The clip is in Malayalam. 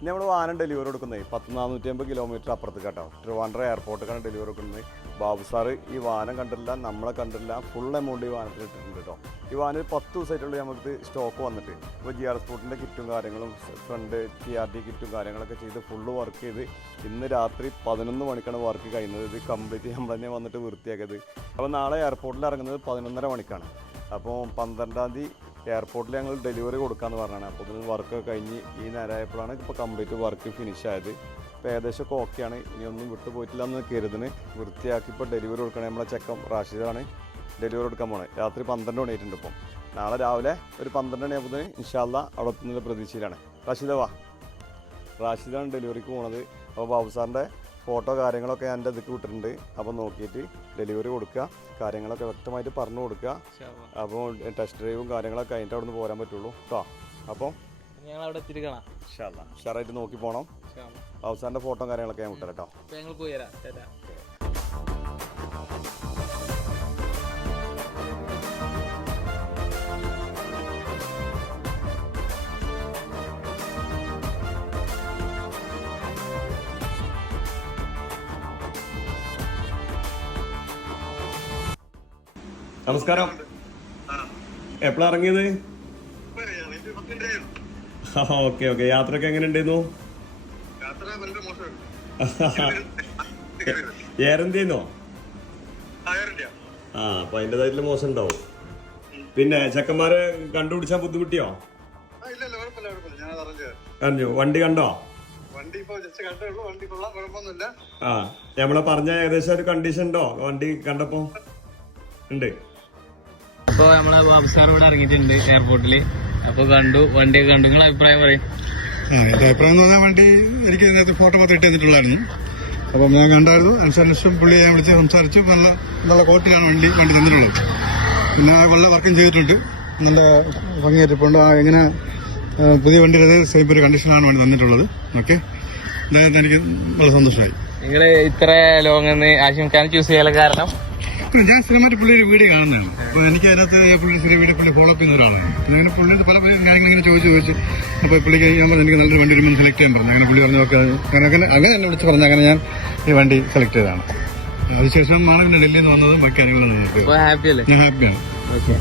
ഇനി നമ്മൾ വാഹനം ഡെലിവറി കൊടുക്കുന്നത്. പത്ത് നാനൂറ്റി അമ്പത് കിലോമീറ്റർ അപ്പുറത്ത് കേട്ടോ. ട്രിവാൻഡ്ര എയർപോർട്ടിലേക്കാണ് ഡെലിവറി കൊടുക്കുന്നത്. ബാബു സാറ് ഈ വാഹനം കണ്ടില്ല നമ്മളെ കണ്ടില്ല ഫുൾ എമൗണ്ട് ഈ വാഹനത്തിൽ ഇട്ടിട്ടുണ്ട് കേട്ടോ. ഈ വാഹനം പത്ത് ദിവസമായിട്ടുള്ള നമുക്ക് സ്റ്റോക്ക് വന്നിട്ട്. ഇപ്പോൾ ജി ആർ സ്പോർട്ടിന്റെ കിറ്റും കാര്യങ്ങളും ഫ്രണ്ട് ടി ആർ ഡി കിറ്റും കാര്യങ്ങളൊക്കെ ചെയ്ത് ഫുള്ള് വർക്ക് ചെയ്ത് ഇന്ന് രാത്രി പതിനൊന്ന് മണിക്കാണ് വർക്ക് കഴിയുന്നത് ഇത് കംപ്ലീറ്റ് നമ്മൾ തന്നെ വന്നിട്ട് വൃത്തിയാക്കിയത്. അപ്പോൾ നാളെ എയർപോർട്ടിൽ ഇറങ്ങുന്നത് പതിനൊന്നര മണിക്കാണ്. അപ്പോൾ പന്ത്രണ്ടാം തീയതി എയർപോർട്ടിൽ ഞങ്ങൾ ഡെലിവറി കൊടുക്കാമെന്ന് പറഞ്ഞാണ്. അപ്പോൾ ഇതിന് വർക്ക് കഴിഞ്ഞ് ഈ നേരമായപ്പോഴാണ് ഇപ്പോൾ കംപ്ലീറ്റ് വർക്ക് ഫിനിഷ് ആയത്. ഇപ്പോൾ ഏകദേശം ഒക്കെ ഓക്കെയാണ് ഇനി ഒന്നും വിട്ടു പോയിട്ടില്ല എന്ന് കരുതിന് വൃത്തിയാക്കി ഇപ്പോൾ ഡെലിവറി കൊടുക്കണേ നമ്മളെ ചെക്കം റാഷിദാണ് ഡെലിവറി കൊടുക്കാൻ പോണത് രാത്രി പന്ത്രണ്ട് മണിയായിട്ടുണ്ട് ഇപ്പം. നാളെ രാവിലെ ഒരു പന്ത്രണ്ട് മണിയാകുമ്പോൾ ഇൻഷാല്ല അവിടെ എത്തുന്നതിന്റെ പ്രതീക്ഷയിലാണ്. റാഷിദ വാ. റാഷിദാണ് ഡെലിവറിക്ക് പോണത്. അപ്പോൾ ബാബു സാറിന്റെ ഫോട്ടോ കാര്യങ്ങളൊക്കെ ഞാൻ എന്റെ ഇതിക്ക് വിട്ടിട്ടുണ്ട്. അപ്പോൾ നോക്കിയിട്ട് ഡെലിവറി കൊടുക്കുക. കാര്യങ്ങളൊക്കെ വ്യക്തമായിട്ട് പറഞ്ഞു കൊടുക്കുക. അപ്പോൾ ടെസ്റ്റ് ഡ്രൈവും കാര്യങ്ങളൊക്കെ കഴിഞ്ഞിട്ട് അവിടെ നിന്ന് പോരാൻ പറ്റുള്ളൂ. കേട്ടോ അപ്പോൾ ഞങ്ങൾ അവിടെ ഉഷാറായിട്ട് നോക്കി പോകണം അവസാനത്തെ ഫോട്ടോ കാര്യങ്ങളൊക്കെ ഞാൻ വിട്ടു കേട്ടോ ഞങ്ങൾ പോയി തരാം നമസ്കാരം. എപ്പോഴാണ് ഇറങ്ങിയത്? Okay okay. യാത്രയൊക്കെ എങ്ങനെ ഉണ്ടായിരുന്നു? ഏറെന്തെന്നോ ആ അപ്പൊ അതിന്റെതായിട്ടുള്ള മോശം ഉണ്ടാവും പിന്നെ ചെക്കന്മാരെ കണ്ടുപിടിച്ചാ ബുദ്ധിമുട്ടിയോ? കണ്ടു? വണ്ടി കണ്ടോ ആ നമ്മളെ പറഞ്ഞ ഏകദേശം ഒരു കണ്ടീഷൻ ഉണ്ടോ? വണ്ടി കണ്ടപ്പോ? ഉണ്ട്. അപ്പൊ നമ്മളെ വംസാർ ഇവിടെ ഇറങ്ങിയിട്ടുണ്ട് എയർപോർട്ടിൽ അപ്പൊ കണ്ടു വണ്ടിയൊക്കെ കണ്ടു. നിങ്ങളെ അഭിപ്രായം പറയും. എന്റെ അഭിപ്രായം എന്ന് പറഞ്ഞാൽ വണ്ടി എനിക്ക് ഇതിനകത്ത് ഫോട്ടോ പത്ത് ഇട്ട് തന്നിട്ടുള്ളായിരുന്നു. അപ്പം ഞാൻ കണ്ടായിരുന്നു. അനുസരിച്ചും പുള്ളിയെ ഞാൻ വിളിച്ച് സംസാരിച്ചു. നല്ല നല്ല കോട്ടിലാണ് വണ്ടി വണ്ടി തന്നിട്ടുള്ളത്. പിന്നെ നല്ല വർക്കും ചെയ്തിട്ടുണ്ട്. നല്ല ഭംഗിയായിട്ടിപ്പുണ്ട് ആ എങ്ങനെ പുതിയ വണ്ടി അതേ സെയിം ഒരു കണ്ടീഷനാണ് വണ്ടി തന്നിട്ടുള്ളത്. ഓക്കെ എന്തായാലും എനിക്ക് വളരെ സന്തോഷമായി. നിങ്ങൾ ഇത്ര ലോങ് ആശങ്കാൻ ചൂസ് ചെയ്യാനുള്ള കാരണം. ഞാൻ സ്ഥിരമായിട്ട് പുള്ളിയുടെ വീഡിയോ കാണുന്നതാണ്. അപ്പോൾ എനിക്ക് അതിനകത്ത് പുള്ളി സ്ഥിരം വീഡിയോ പുള്ളി ഫോളോ അപ്പ് ചെയ്യുന്ന ഒരാളാണ്. അങ്ങനെ പുള്ളിയുടെ പല പല കാര്യങ്ങൾ ഇങ്ങനെ ചോദിച്ചു ചോദിച്ച് അപ്പോൾ പുള്ളിക്ക് ഞാൻ പറഞ്ഞു എനിക്ക് നല്ലൊരു വണ്ടി ഒരു സെലക്ട് ചെയ്യാൻ പറഞ്ഞു. അങ്ങനെ പുള്ളി പറഞ്ഞു ഓക്കെ. അങ്ങനെ അങ്ങനെ അങ്ങനെ എന്നെ വിളിച്ച് പറഞ്ഞു അങ്ങനെ ഞാൻ ഈ വണ്ടി സെലക്ട് ചെയ്തതാണ്. അതിനുശേഷമാണ് പിന്നെ ഡൽഹിയിൽ നിന്ന് വന്നത് ബാക്കി ഞാൻ ഹാപ്പിയാണ്. ഓക്കെ